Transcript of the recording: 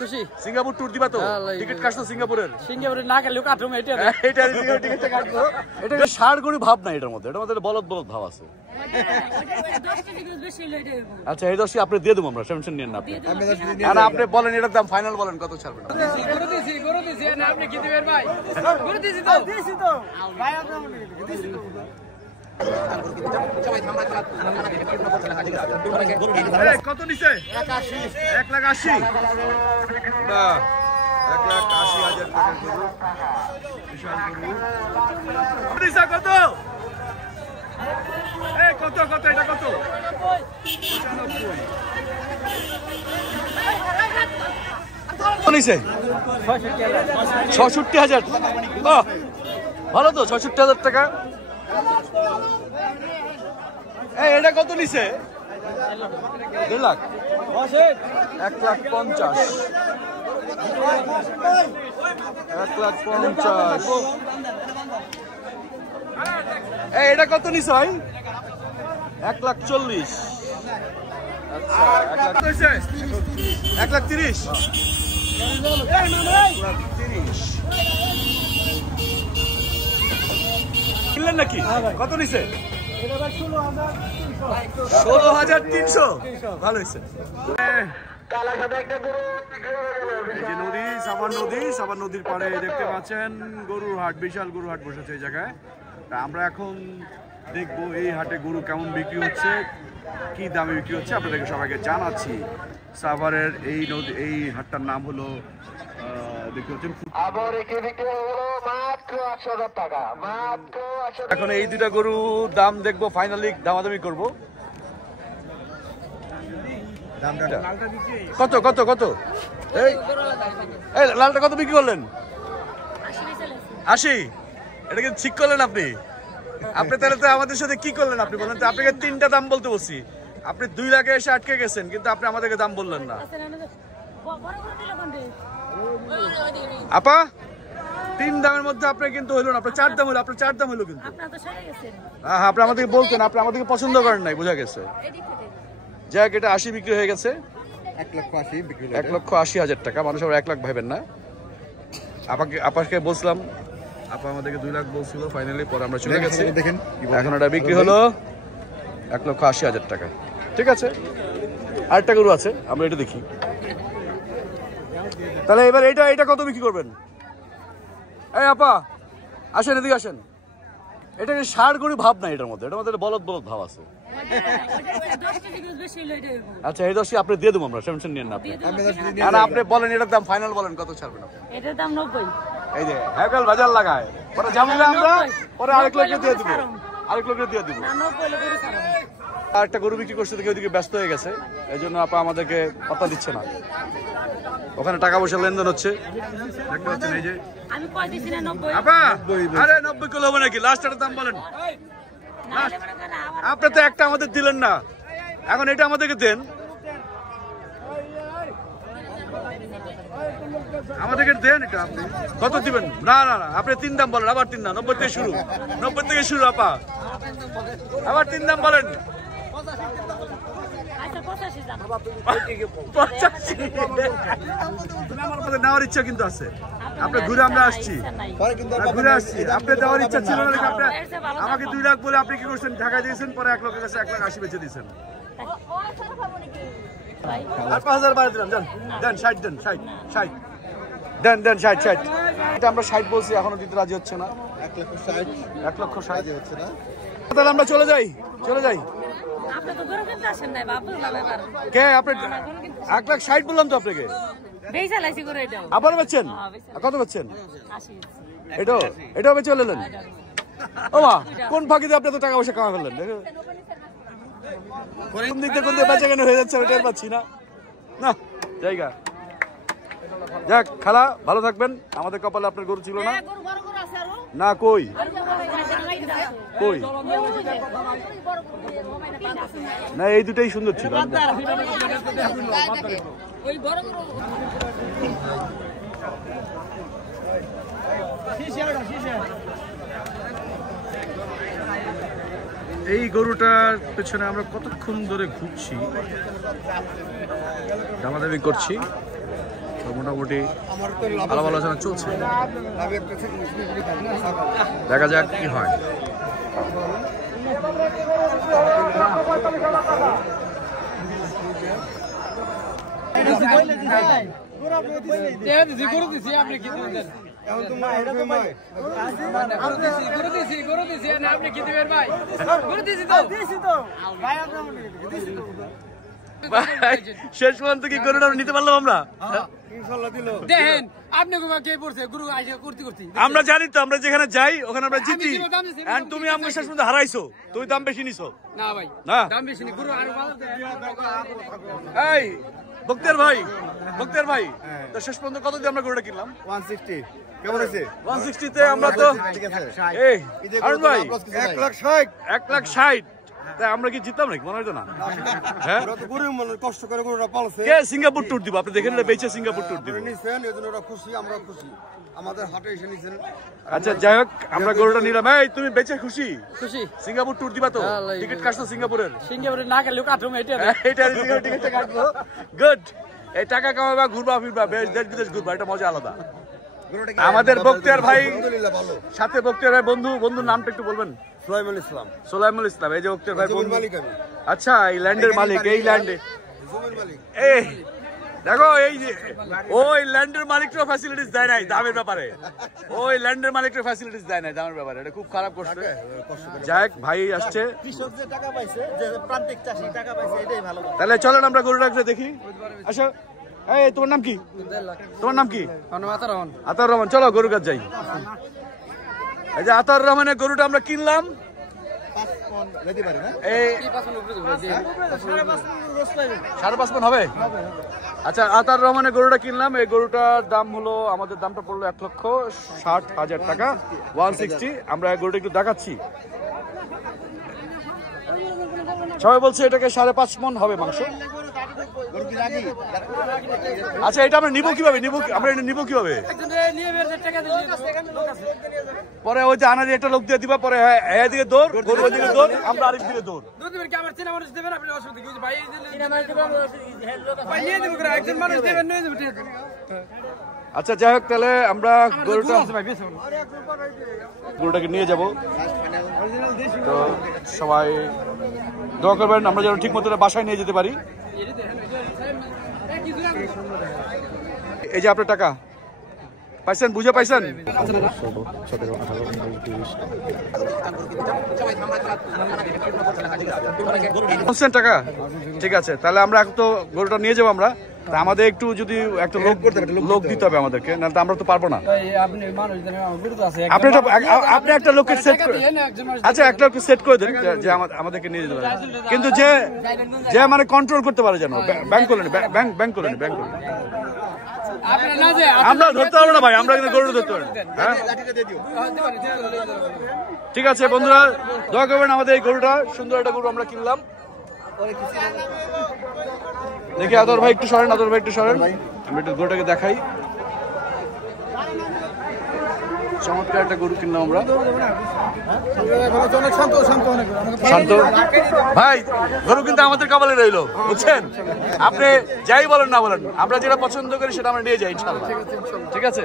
খুশি। Singapore tour দিবা তো? টিকিট কাটছো সিঙ্গাপুরের? সিঙ্গাপুরে না গেলেও কাটবো এটা। এটা টিকিটটা কাটবো। এটা ষাঁড় গরু ভাব না এটার মধ্যে, এটার মধ্যে বলদ বলদ ভাব আছে। আচ্ছা এই 10 আপনি দিয়ে দেবো আমরা, টেনশন নিয়েন না আপনি। আর আপনি বলেন এটার দাম ফাইনাল বলেন কত ছাড়বেন? গরু দিছি না আপনি কি দিবেন ভাই? গরু দিছি তো ভাই কত নিছে? 1,80,000। না 1,80,000 টাকার গরু, বিশাল গরু। কত কত কত এটা কত? 65,000। ভালো তো, 65,000 টাকা। এটা কত নিছে? 1.5 লাখ। 1,50,000। 1,50,000। এটা কত নিছে ভাই? 1,40,000। আচ্ছা 1,30,000। 1,30,000 কিনলেন নাকি? কত নিছে? 16,300। ভালো হয়েছে। নদী, সাভার নদীর পাড়ে দেখতে পাচ্ছেন গরুর হাট, বিশাল গরুর হাট বসেছে এই জায়গায়। আমরা এখন দেখবো এই হাটে গরু কেমন বিক্রি হচ্ছে, কি দামে বিক্রি হচ্ছে আপনাদেরকে সবাইকে জানাচ্ছি। সাভারের এই হাটটার নাম হলো দেখতে পাচ্ছেন। এখন এই দুটা গরু দাম দেখবো, ফাইনালি দামাদামি করবো। কত কত কত? এই লালটা কত বিক্রি করলেন? 80। এটা কি ঠিক করলেন আপনি? আপনি তাহলে তো আমাদের সাথে কি করলেন আপনি বলেন তো? আপনাকে 3টা দাম বলতে বলছি, আপনি 2 লাখে এসে আটকে গেছেন, কিন্তু আপনি আমাদেরকে দাম বললেন না। আপা 3 দামের মধ্যে আপনার কিন্তু হইলো না, আপনার 4 দাম হলো, আপনার 4 দাম হলো কিন্তু। হ্যাঁ আপনি আমাদেরকে বলতেন, আপনি আমাদেরকে পছন্দ করেন নাই, বোঝা গেছে। যাক এটা 80 বিক্রি হয়ে গেছে। 1,80,000 টাকা। মানুষ আবার 1 লাখ ভাবেন না। আপাকে বলছিলাম, আপা আমাদেরকে 2 লাখ বলছিল ফাইনালি, পরে আমরা চলে গেছি। এখন এটা বিক্রি হলো 1,80,000 টাকা। ঠিক আছে, আরেকটা গরু আছে, আমরা এটা দেখি। তাহলে এবার এটা কত বিক্রি করবেন? এই আপা আসেন, এদিকে আসেন। এটা ষাঁড় গরু ভাব না এটার মধ্যে, এটার মধ্যে বলদ বলদ ভাব আছে। আচ্ছা এই 10 আপনি দিয়ে দেবো আমরা, টেনশন নিয়েন না আপনি। আর আপনি বলেন এটার দাম ফাইনাল বলেন কত ছাড়বেন আপনি? এটার দাম 90। এই যে হ্যাকাল বাজার লাগায়, পরে জামলে আমরা পরে আরেক লোককে দিয়ে দিব, আরেকটা গরু বিক্রি করছে দেখে ওইদিকে ব্যস্ত হয়ে গেছে, এই জন্য আপা আমাদেরকে পাত্তা দিচ্ছে না। ওখানে টাকা পয়সা লেনদেন হচ্ছে, দেখতে পাচ্ছেন। এই যে আপা আরে 90 কিলো হবে নাকি? লাস্টের দাম বলেন। আপনি তো একটা আমাদের দিলেন না, এখন এটা আমাদেরকে দেন। আমাদেরকে দেন এটা। আপনি কত দিবেন? না না না আপনি 3 দাম বলেন, আবার 3 দাম। 90 থেকে শুরু, 90 থেকে শুরু। আপা আবার 3 দাম বলেন। 85 নেওয়ার ইচ্ছা কিন্তু আছে। আপনি ঘুরে আমরা আসছি, ঘুরে আসছি। আপনি দেওয়ার ইচ্ছা ছিল না, আমাকে 2 লাখ বলে আপনি কি করছেন? ঢাকা দিয়েছেন, পরে 1 লাখের কাছে 1,80,000 বেঁচে দিয়েছেন। আর 5,000 বাড়ি দিলাম। দেন 60 দেন, 60 দেন 60। এটা আমরা 60 বলছি, এখনো দিতে রাজি হচ্ছে না। 1,60,000 হচ্ছে না। তাহলে আমরা চলে যাই। কে আপনি 1,60,000 বললাম তো আপনাকে। আবার বেচছেন? কত বেচছেন? এটাও বেচে ফেললেন? ও মা, কোন ফাঁকিতে আপনি তো টাকা পয়সা কামা ফেললেন? কোন দিক দিয়ে বেচা কেন হয়ে যাচ্ছে ওইটার পাচ্ছি না। না জায়গা যাক, খালা ভালো থাকবেন। আমাদের কপালে আপনার গরু ছিল না। না কই না, এই দুটাই সুন্দর ছিল। এই গরুটার পেছনে আমরা কতক্ষণ ধরে ঘুরছি, দামাদামি করছি, মোটামুটি ভালো আলোচনা চলছে, দেখা যাক কি হয়। শেষ পর্যন্ত কি গরুটা নিতে পারলাম আমরা? দেখেন আপনি কে পড়ছে গুরু আইসা করতে করতে আমরা জানি তো, আমরা যেখানে যাই ওখানে আমরা জিতি। এন্ড তুমি আমাকে শেষ পর্যন্ত হারাইছো, তুমি দাম বেশি নিছো। না ভাই, না দাম বেশি নি, গুরু আরো ভালো দেয়। এই বক্তের ভাই তো শেষ পর্যন্ত কত দিয়ে আমরা গরুটা কিনলাম? 160 কেমন আছে? 160 তে আমরা তো এই আরুন ভাই 1,60,000 তাই আমরা কি জিতলাম নাকি? মনে হয় না। হ্যাঁ কষ্ট করে গরুটা পালছে, কে সিঙ্গাপুর ট্যুর দিব? আপনি দেখেন বেচে সিঙ্গাপুর ট্যুর দিব। নিছেন এজন্য ওরা খুশি, আমরা খুশি, আমাদের হাটে এসে নিছেন। আচ্ছা যাই হোক, আমরা গরুটা নিলাম। এই তুমি বেচে খুশি? খুশি। সিঙ্গাপুর ট্যুর দিবা তো? টিকিট কাটছো সিঙ্গাপুরের? সিঙ্গাপুরে না গেলেও কাটুম এটা। এটা টিকিটটা কাটবো। গুড। এই টাকা কামাবা, ঘুরবা ফিরবা, দেশ বিদেশ ঘুরবা, এটা মজা আলাদা। আমাদের বক্তিয়ার ভাই সাথে বক্তিয়ার ভাই বন্ধুর নামটা একটু বলবেন? সোলাইমুল ইসলাম। এই যে বক্তিয়ার ভাই বন্ধু। আচ্ছা, এই ল্যান্ডের মালিক, এই ল্যান্ডে এই দেখো, এই যে ওই ল্যান্ডের মালিকরা ফ্যাসিলিটিস দেয় নাই দামের ব্যাপারে। ওই ল্যান্ডের মালিকরা ফ্যাসিলিটিস দেয় নাই দামের ব্যাপারে, এটা খুব খারাপ করছে। যাই হোক, ভাই আসছে, কৃষক যে টাকা পাইছে, যে প্রান্তিক চাষী টাকা পাইছে, এটাই ভালো। তাহলে চলেন আমরা গরুটা দেখি। আচ্ছা, এই তোমার নাম কি? তোমার নাম কি? আতাউর রহমান। চলো গরুর কাছে যাই। এই যে আতাউর রহমানের গরুটা আমরা কিনলাম। এই 5.5 মণ হবে। আচ্ছা, আতাউর রহমানের গরুটা কিনলাম। এই গরুটার দাম হলো, আমাদের দামটা পড়লো 1,60,000 টাকা, 160। আমরা গরুটা একটু দেখাচ্ছি। সবাই বলছে এটাকে 5.5 মণ হবে মাংস। আচ্ছা, এটা আমরা নিবো কিভাবে? আমরা এটা নিবো কিভাবে? পরে ওই যে আনারি একটা লোক দিয়ে দিবা, পরে এদিকে দৌড়, গরু ওইদিকে দৌড়, আমরা আরেক দিকে দৌড়। আচ্ছা যাই হোক, তাহলে আমরা গরুটাকে নিয়ে যাব। তো সবাই দোয়া করবেন আমরা যেন ঠিক মতো বাসায় নিয়ে যেতে পারি। এই যে আপনার টাকা পাইছেন, বুঝে পাইছেন? টাকা ঠিক আছে, তাহলে আমরা তো গরুটা নিয়ে যাবো আমরা। আমাদের একটু যদি একটা লোক দিতে হবে আমাদেরকে, না আমরা তো পারবো না। আপনি একটা লোককে সেট করে, আচ্ছা একটা লোককে সেট করে দেন যে আমাদেরকে নিয়ে যেতে পারে, কিন্তু যে মানে কন্ট্রোল করতে পারে যেন। ব্যাংক করলেন আমরা ধরতে পারবো না ভাই, আমরা কিন্তু গরু ধরতে পারবো। হ্যাঁ ঠিক আছে বন্ধুরা, দোয়া করবেন আমাদের এই গরুটা, সুন্দর একটা গরু আমরা কিনলাম। দেখি আদর ভাই একটু সরেন, আমি একটু গরুটাকে দেখাই। চমৎকার একটা গরু কিনলাম আমরা। শান্ত ভাই, গরু কিন্তু আমাদের কপালে রইলো, বুঝছেন? আপনি যাই বলেন না বলেন, আমরা যেটা পছন্দ করি সেটা আমরা নিয়ে যাই ইনশাআল্লাহ। ঠিক আছে।